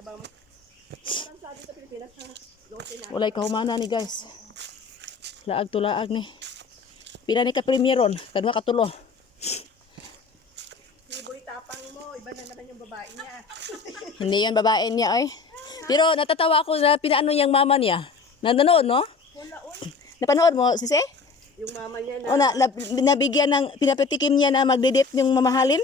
Parang sabi sa Pilipinas na lote na. Walay kahumana ni guys. Laag to laag ni. Pila ni ka premieron, kadwa ka tulo. Iboy tapang mo, iba na naman yung babae niya. Hindi yan babae niya ay. Pero natatawa ako na pinaano yung mama niya. Nanonood no? Napanood mo, sisi? Yung mama niya O nabigyan ng, pinapatikim niya na magdedate yung mamahalin?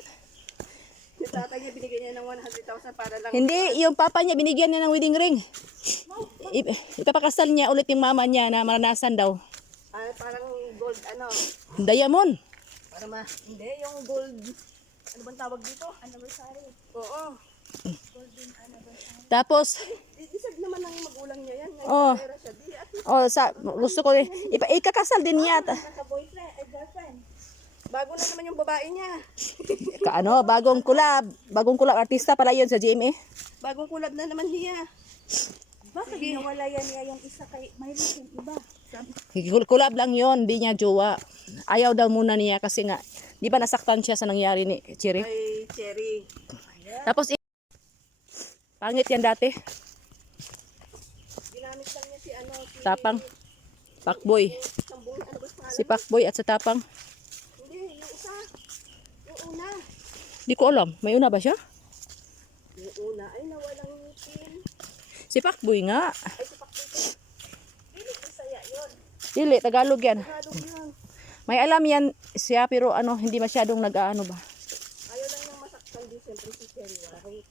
yung tatay niya binigyan niya ng 100,000 para lang. Hindi, yung papa niya binigyan niya ng wedding ring. Ipapakasal niya ulit yung mama niya na maranasan daw. Parang gold ano. Diamond. Hindi, yung gold. Ano bang tawag dito? Anniversary. Oo. Golden anniversary. Tapos, Isag naman ng magulang niya yan. oh, Pera siya. Di, at gusto ko ikakasal din niya. boyfriend, girlfriend. Bago na naman yung babae niya. Bagong kulab artista pala yun sa GMA. Bagong kulab na naman niya. Bakit nawala yan niya yung isa kay mayroon yung iba? Kulab lang yun, di niya jowa. Ayaw daw muna niya kasi nga, di ba nasaktan siya sa nangyari ni Cherry? Ay, Cherry. Tapos, pangit yan dati. Ginamit lang niya si Tapang. Pakboy. Sambong, ano ba pangalan? Si Pakboy at sa Tapang. Hindi, yung isa. Yung una. Di ko alam, may una ba siya? Yung una ay nawalang ngipin. Si Pakboy nga. Ay, si Pakboy. Hindi, Bisaya yun. Dili, Tagalog yan. Tagalog yun. May alam yan siya pero hindi masyadong nag-aano ba. Ayaw lang niyang masaktan din siyempre si Cherry.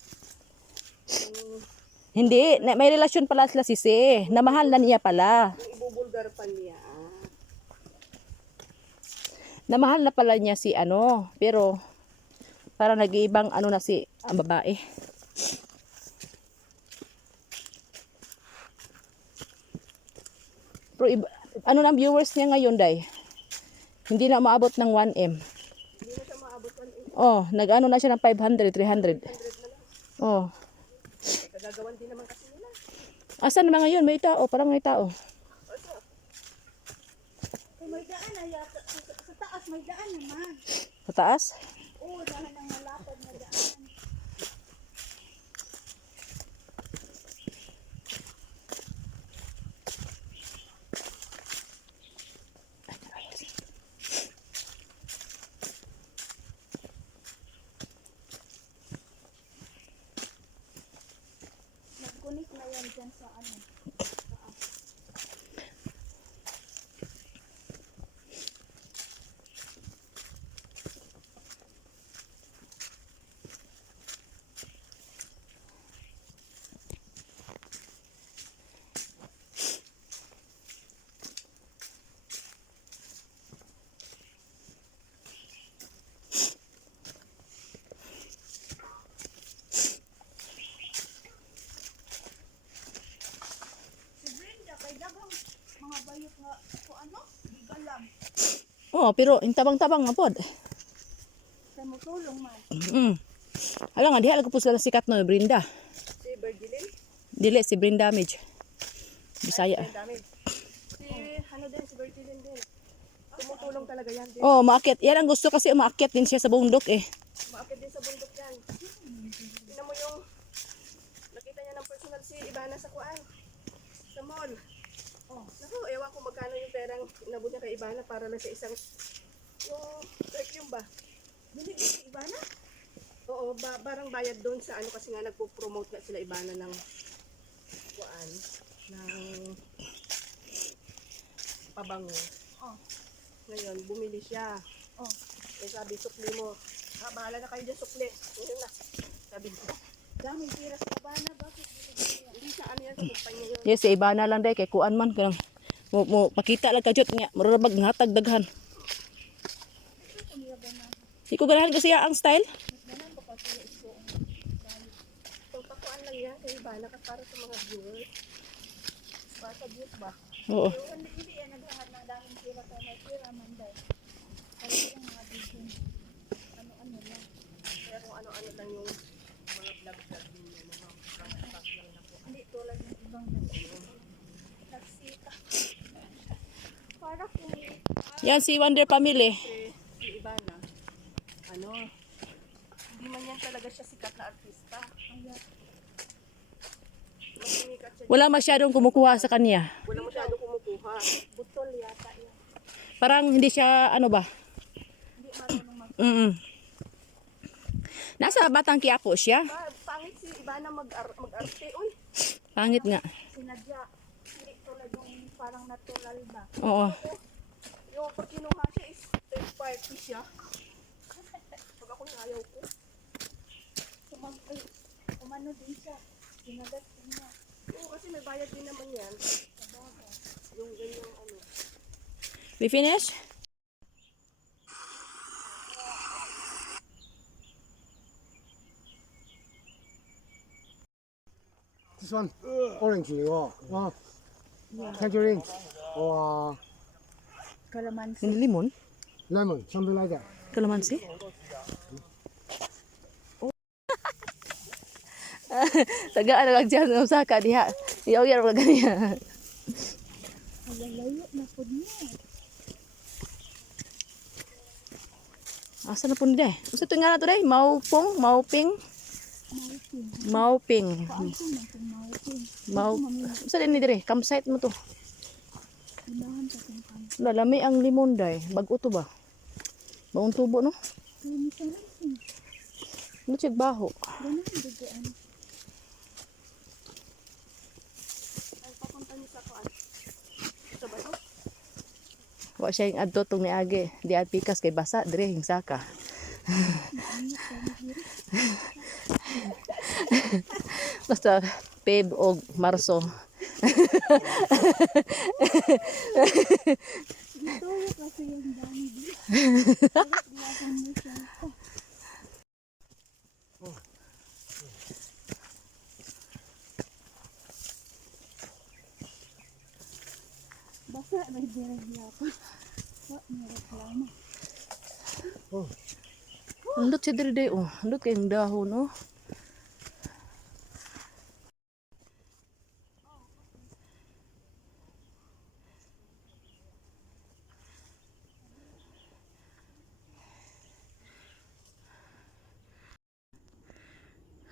Hindi, may relasyon pala sila si Si. Namahal na niya pala. Yung ibubulgar pa niya. Namahal na pala niya si pero para nag-iibang na si ang babae. Pero ng viewers niya ngayon, Day? Hindi na umaabot ng 1M. Hindi na siya maabot 1M. Oh, nag-ano na siya ng 500, 300. Oh. Kagagawan din naman kasi nila. Asan naman ngayon? May tao, parang may tao. May daan na yata. Sa taas may daan naman. Sa taas? Oo, dahil ng malapad na daan. Nag-connect na yan dyan sa mga bayot nga di galam. Oh, pero intabang-tabang nga pod. Sa mutulong man. Alam nga, diha ko po sila sikat no, Brinda. Si Virgilin. Dili, si Brinda Damage. Bisaya. Ay, dami. Si Virgilin din. Tumutulong talaga yan din. Oh, maakyat. Yan ang gusto kasi umaakyat din siya sa bundok eh. Maakit din sa bundok yan. Tingnan mo yung nakita niya ng personal si Ivana sa kuan. Sa mall. Naku, ewan ko magkano yung perang inabot niya kay Ivana para lang sa isang yung perfume ba? Binigay si Ivana? Oo, barang bayad doon sa kasi nga nagpo-promote nga sila Ivana ng kuan ng pabango. Ngayon, bumili siya. Eh sabi, sukli mo. Bahala na kayo dyan, sukli. Ngayon na. Sabi ko. Daming pira sa Ivana, bakit Hindi siya yan sa kumpanya yun. Yes, si Ibana lang day kay kuan man kanang mo makita lang kajut nga marabag ngatag daghan. Di ko ganahan kasi ang style. Pagpakuan lang yan kay Ivana para sa mga viewers. Para sa views ba? Oo. Hindi yan naghahat ng daming pira kaya may pira man dahil. Ano yung mga video? Ano lang. Kaya kung ano-ano lang yung mga vlog-vlog din yung mga prank lang na po. Hindi tulad ng ibang nagsita. Para kung Yan si Wonder Family. Si Ivana, hindi man yan talaga siya sikat na artista. siya. Wala masyadong kumukuha sa kanya. Wala masyado kumukuha. Butol yata yan. Parang hindi siya, ano ba? Hindi marunong mag... Nasa Batang Quiapo siya. Pangit si Ivana mag-arte. Uy, Pangit nga. Sinadya. Hindi tulad yung parang natural ba. Oo. yung pag kinuha siya is third party siya. Pag ako ayaw ko. Umano din siya. Sinagat din niya. Oo, kasi may bayad din naman yan. Yung ganyang ano. We finish? This one, orange, tangerine, or Kalamansi. Hindi limon? lemon, something like that. Kalamansi? Tagaan na lang dyan ng saka diha. Iyaw-iyaw na ganyan. Malalayo na po niya. Asa na po nila eh? Gusto ito nga na ito dahil? Maupong? Mauping? Mauping. Paano na itong mautin? Saan din dire? Campsite mo to. Unahan sa itong kami. Lalami ang limon dahil. Bago to ba? Bagong tubo no? Kaya ni sa racing. Ano siya baho? Ganun dugaan. Ay, papunta niyo sa kuan. Ito ba ito? Wa siya yung adto tong niagi. Di at pikas kay basa. Dire yung saka. Basta Feb o Marso. Ito kasi yung dami din. Lakan mo siya. Basta may diragya ko. May reklamo. Andot siya dire day oh. Andot kayong dahon oh.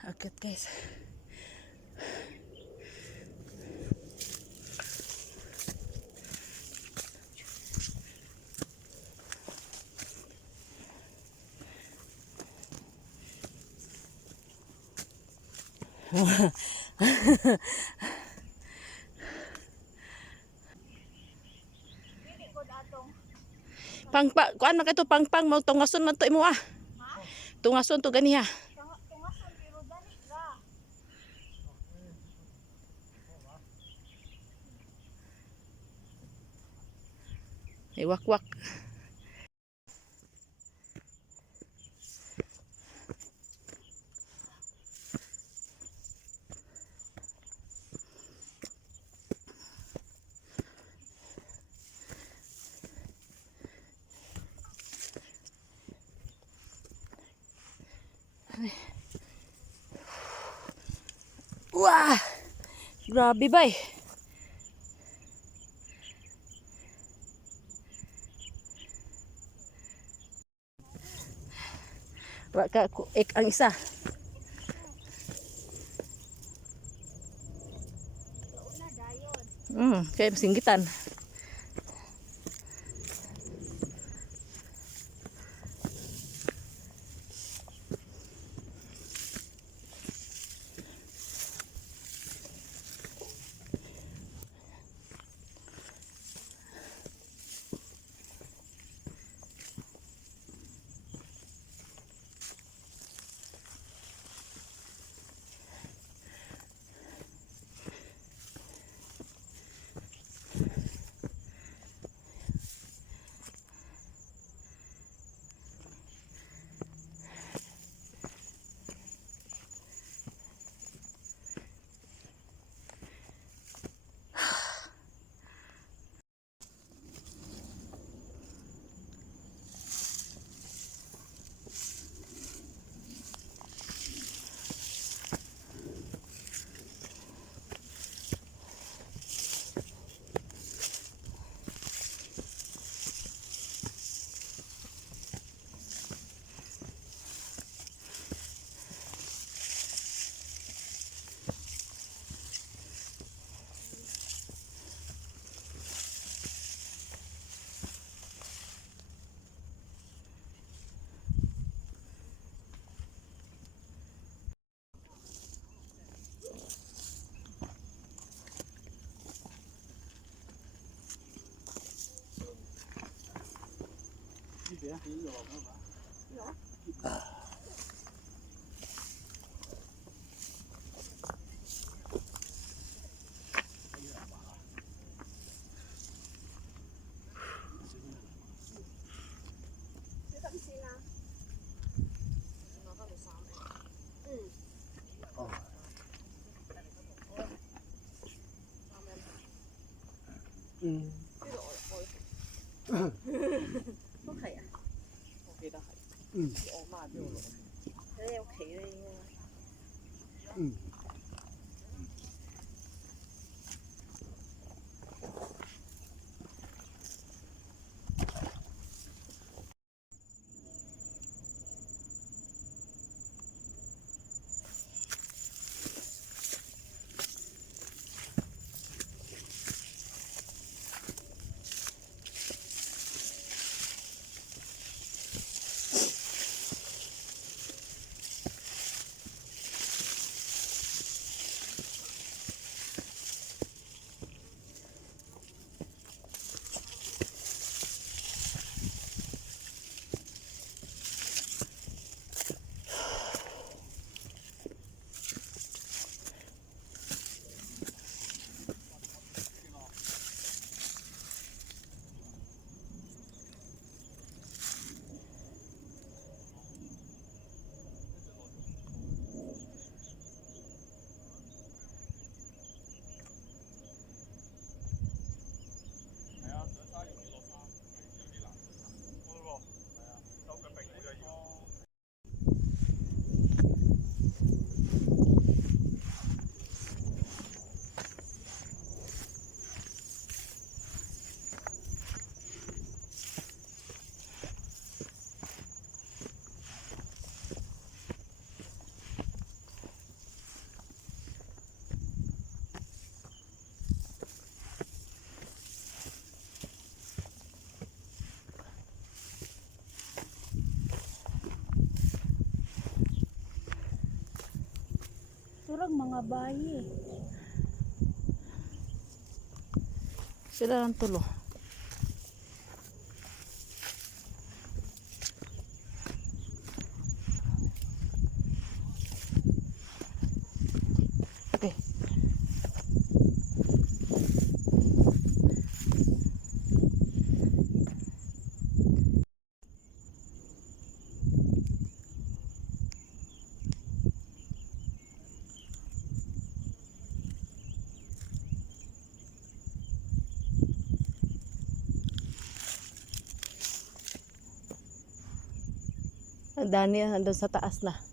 Akit guys. Pangpa, kuan man kato pangpang mo tungason man to imo ah. Tungason to ganiha. Tungasan pero dali ra. Ay wakwak. Wah! Grabe bay. Wa ka ang isa. Kaya singgitan. 都係啊，我記得係。我媽邊度攞？喺你屋企咧應該。Turang mga bayi. Sila lang tulo. Okay. Dani, andun sa taas na.